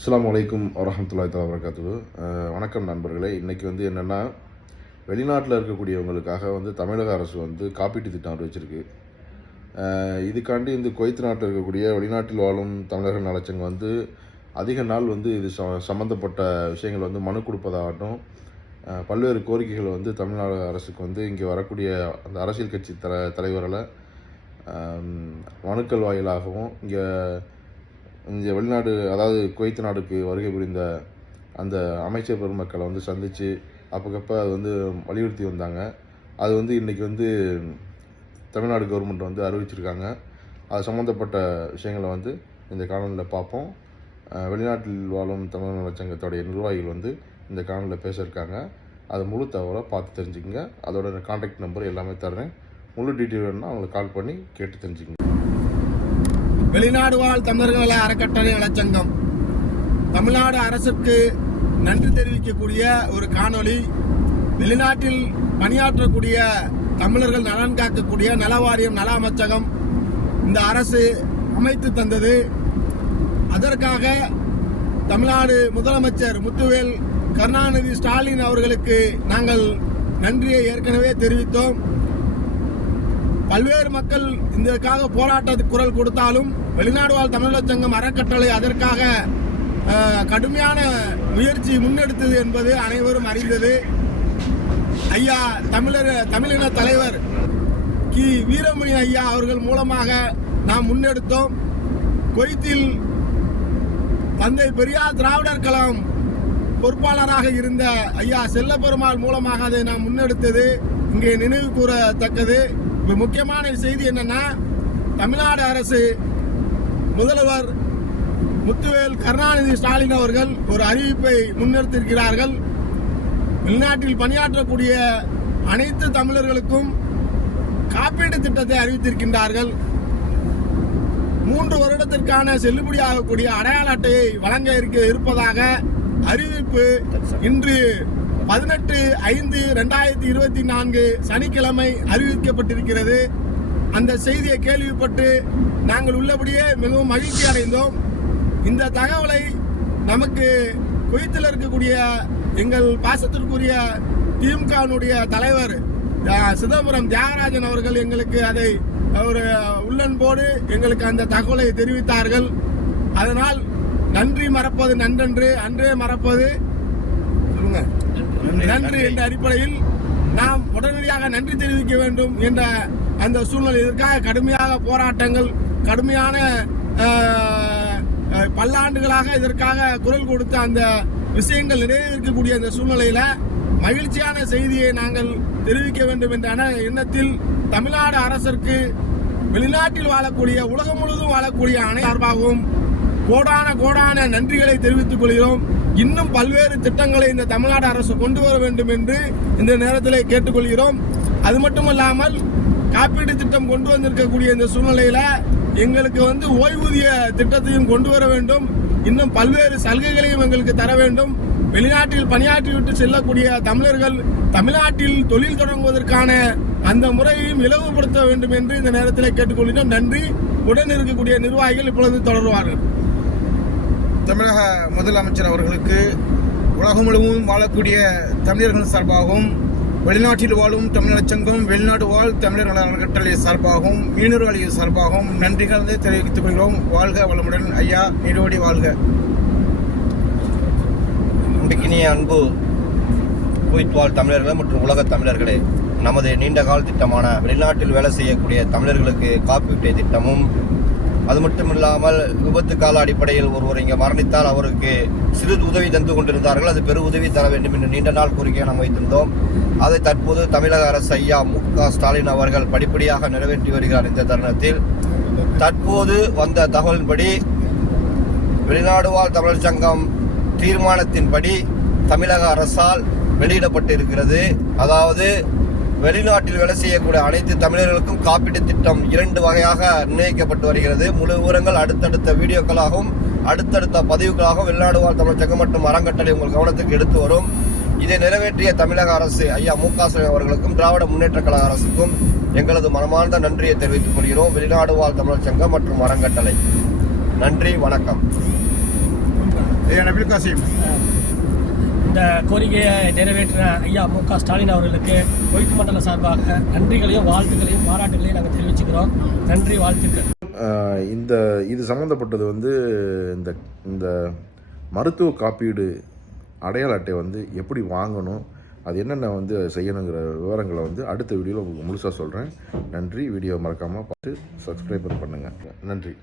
அஸ்லாம் அலைக்கும் வரஹமத்துல்லாஹி தஆலா வரகாத்துஹு வணக்கம் நண்பர்களே. இன்றைக்கி வந்து என்னென்னா வெளிநாட்டில் இருக்கக்கூடியவங்களுக்காக வந்து தமிழக அரசு வந்து காப்பீட்டு திட்டம் அறிவிச்சிருக்கு இதுக்காண்டி இந்த குவைத் நாட்டில் இருக்கக்கூடிய வெளிநாட்டில் வாழும் தமிழர்கள் நலச்சங்கம் வந்து அதிக நாள் வந்து இது ச சம்மந்தப்பட்ட விஷயங்கள் வந்து மனு கொடுப்பதாகட்டும் பல்வேறு கோரிக்கைகள் வந்து தமிழ்நாடு அரசுக்கு வந்து இங்கே வரக்கூடிய அந்த அரசியல் கட்சி தல தலைவர்களை மனுக்கள் வாயிலாகவும் இங்கே இந்த வெளிநாடு அதாவது குவைத் நாடுக்கு வருகை புரிந்த அந்த அமைச்சர் பெருமக்களை வந்து சந்தித்து அப்பக்கப்போ அது வந்து வலியுறுத்தி வந்தாங்க. அது வந்து இன்றைக்கி வந்து தமிழ்நாடு கவர்மெண்ட் வந்து அறிவிச்சிருக்காங்க. அது சம்மந்தப்பட்ட விஷயங்களை வந்து இந்த காணொலியில் பார்ப்போம். வெளிநாட்டில் வாழும் தமிழ் நலச்சங்கத்தோடைய நிர்வாகிகள் வந்து இந்த காணொலியில் பேசியிருக்காங்க. அதை அது முழு தகவலை பார்த்து தெரிஞ்சுக்கங்க. அதோட கான்டாக்ட் நம்பர் எல்லாமே தர்றேன். முழு டீட்டெயில் வேணும்னா அவங்களுக்கு கால் பண்ணி கேட்டு தெரிஞ்சுக்கங்க. வெளிநாடு வாழ் தமிழர்கள் நல அறக்கட்டளை நலச்சங்கம். தமிழ்நாடு அரசுக்கு நன்றி தெரிவிக்கக்கூடிய ஒரு காணொளி வெளிநாட்டில் பணியாற்றக்கூடிய தமிழர்கள் நலன் காக்கக்கூடிய நல வாரியம் நல அமைச்சகம் இந்த அரசு அமைத்து தந்தது. அதற்காக தமிழ்நாடு முதலமைச்சர் முத்துவேல் கருணாநிதி ஸ்டாலின் அவர்களுக்கு நாங்கள் நன்றியை ஏற்கனவே தெரிவித்தோம். பல்வேறு மக்கள் இதற்காக போராட்டத்துக்கு குரல் கொடுத்தாலும் வெளிநாடு வாழ் தமிழர் சங்கம் அறக்கட்டளை அதற்காக கடுமையான முயற்சி முன்னெடுத்தது என்பது அனைவரும் அறிந்தது. ஐயா தமிழர் தமிழின தலைவர் கி. வீரமணி ஐயா அவர்கள் மூலமாக நாம் முன்னெடுத்தோம். கொய்த்தில் தந்தை பெரியார் திராவிடர் கழகம் பொறுப்பாளராக இருந்த ஐயா செல்லப்பெருமாள் மூலமாக அதை நாம் முன்னெடுத்தது. இங்கே நினைவு கூறத்தக்கது. இப்ப முக்கியமான செய்தி என்னன்னா தமிழ்நாடு அரசு முதல்வர் முத்துவேல் கருணாநிதி ஸ்டாலின் அவர்கள் ஒரு அறிவிப்பை முன்னிறுத்திருக்கிறார்கள் வெளிநாட்டில் பணியாற்றக்கூடிய அனைத்து தமிழர்களுக்கும் காப்பீடு திட்டத்தை அறிவித்திருக்கின்றார்கள். மூன்று வருடத்திற்கான செல்லுபடியாகக்கூடிய அடையாள அட்டையை வழங்க இருக்க இருப்பதாக அறிவிப்பு இன்று பதினெட்டு ஐந்து ரெண்டாயிரத்தி இருபத்தி நான்கு சனிக்கிழமை அறிவிக்கப்பட்டிருக்கிறது. அந்த செய்தியை கேள்விப்பட்டு நாங்கள் உள்ளபடியே மிகவும் மகிழ்ச்சி அடைந்தோம். இந்த தகவலை நமக்கு குவைத்தில் இருக்கக்கூடிய எங்கள் பாசத்திற்குரிய திமுகனுடைய தலைவர் சிதம்பரம் தியாகராஜன் அவர்கள் எங்களுக்கு அதை ஒரு உள்ளன்போடு எங்களுக்கு அந்த தகவலை தெரிவித்தார்கள். அதனால் நன்றி மறப்பது நன்றன்று அன்றே மறப்பது. சொல்லுங்க. நன்றி என்ற அடிப்படையில் நாம் உடனடியாக நன்றி தெரிவிக்க வேண்டும் என்ற அந்த சூழ்நிலை. இதற்காக கடுமையாக போராட்டங்கள் கடுமையான பல்லாண்டுகளாக இதற்காக குரல் கொடுத்த அந்த விஷயங்கள் நிறைவேற்கக்கூடிய அந்த சூழ்நிலையில மகிழ்ச்சியான செய்தியை நாங்கள் தெரிவிக்க வேண்டும் என்ற எண்ணத்தில் தமிழ்நாடு அரசிற்கு வெளிநாட்டில் வாழக்கூடிய உலகம் முழுவதும் வாழக்கூடிய அனை சார்பாகவும் கோடான கோடான நன்றிகளை தெரிவித்துக் கொள்கிறோம். இன்னும் பல்வேறு திட்டங்களை இந்த தமிழ்நாடு அரசு கொண்டு வர வேண்டும் என்று இந்த நேரத்தில் கேட்டுக்கொள்கிறோம். அது மட்டுமல்லாமல் காப்பீடு திட்டம் கொண்டு வந்திருக்கக்கூடிய இந்த சூழ்நிலையில எங்களுக்கு வந்து ஓய்வூதிய திட்டத்தையும் கொண்டு வர வேண்டும். இன்னும் பல்வேறு சலுகைகளையும் எங்களுக்கு தர வேண்டும். வெளிநாட்டில் பணியாற்றிவிட்டு செல்லக்கூடிய தமிழர்கள் தமிழ்நாட்டில் தொழில் தொடங்குவதற்கான அந்த முறையையும் இலவுபடுத்த வேண்டும் என்று இந்த நேரத்தில் கேட்டுக்கொள்கிறோம். நன்றி. உடன் இருக்கக்கூடிய நிர்வாகிகள் இப்பொழுது தொடருவார்கள். தமிழக முதலமைச்சர் அவர்களுக்கு உலகம் முழுவதும் வாழக்கூடிய தமிழர்கள் சார்பாகவும் வெளிநாட்டில் வாழும் தமிழர் சங்கம் வெளிநாடு வாழ் தமிழர் நல அறக்கட்டளை சார்பாகவும் மீனவர்கள் சார்பாகவும் நன்றிகளை தெரிவித்துக் கொள்கிறோம். வாழ்க வளமுடன். ஐயா நீடோடி வாழ்க. அன்பிக்கினிய அன்பு குவித் வாழ் தமிழர்கள் மற்றும் உலக தமிழர்களே நமது நீண்ட கால திட்டமான வெளிநாட்டில் வேலை செய்யக்கூடிய தமிழர்களுக்கு காப்பீட்டு திட்டமும் அது மட்டும் இல்லாமல் விபத்து கால அடிப்படையில் ஒருவர் இங்கே மரணித்தால் அவருக்கு சிறிது உதவி தந்து கொண்டிருந்தார்கள். அது பெரு உதவி தர வேண்டும் என்று நீண்ட நாள் கோரிக்கையை நாம் வைத்திருந்தோம். அதை தற்போது தமிழக அரசு ஐயா மு க ஸ்டாலின் அவர்கள் படிப்படியாக நிறைவேற்றி வருகிறார் இந்த தருணத்தில். தற்போது வந்த தகவலின்படி வெளிநாடு வாழ் தமிழர் சங்கம் தீர்மானத்தின்படி தமிழக அரசால் வெளியிடப்பட்டிருக்கிறது. அதாவது வெளிநாட்டில் வேலை செய்யக்கூடிய அனைத்து தமிழர்களுக்கும் காப்பீட்டு திட்டம் இரண்டு வகையாக நிர்ணயிக்கப்பட்டு வருகிறது. முழு விவரங்கள் அடுத்தடுத்த வீடியோக்களாகவும் அடுத்தடுத்த பதிவுகளாகவும் வெளிநாடு வாழ் தமிழ்ச்சங்கம் மற்றும் அறங்கட்டளை உங்கள் கவனத்துக்கு எடுத்து வரும். இதை நிறைவேற்றிய தமிழக அரசு ஐயா மு க ஸ்டாலின் அவர்களுக்கும் திராவிட முன்னேற்ற கழக அரசுக்கும் எங்களது மனமார்ந்த நன்றியை தெரிவித்துக் கொள்கிறோம். வெளிநாடு வாழ் தமிழர் சங்கம் மற்றும் அறங்கட்டளை நன்றி வணக்கம். ஐயா இந்த கோரிக்கையை நிறைவேற்ற ஐயா மு க ஸ்டாலின் அவர்களுக்கு கொய்த்து மண்டல சார்பாக நன்றிகளையும் வாழ்த்துக்களையும் பாராட்டுகளையும் நாங்கள் தெரிவிச்சுக்கிறோம். நன்றி வாழ்த்துக்கள். இந்த இது சம்மந்தப்பட்டது வந்து இந்த இந்த மருத்துவ காப்பீடு அடையாள அட்டை வந்து எப்படி வாங்கணும் அது என்னென்ன வந்து செய்யணுங்கிற விவரங்களை வந்து அடுத்த வீடியோவில் உங்களுக்கு முழுசாக சொல்கிறேன் நன்றி வீடியோ மறக்காமல் பார்த்து சப்ஸ்கிரைப் பண்ணுங்கள் நன்றி.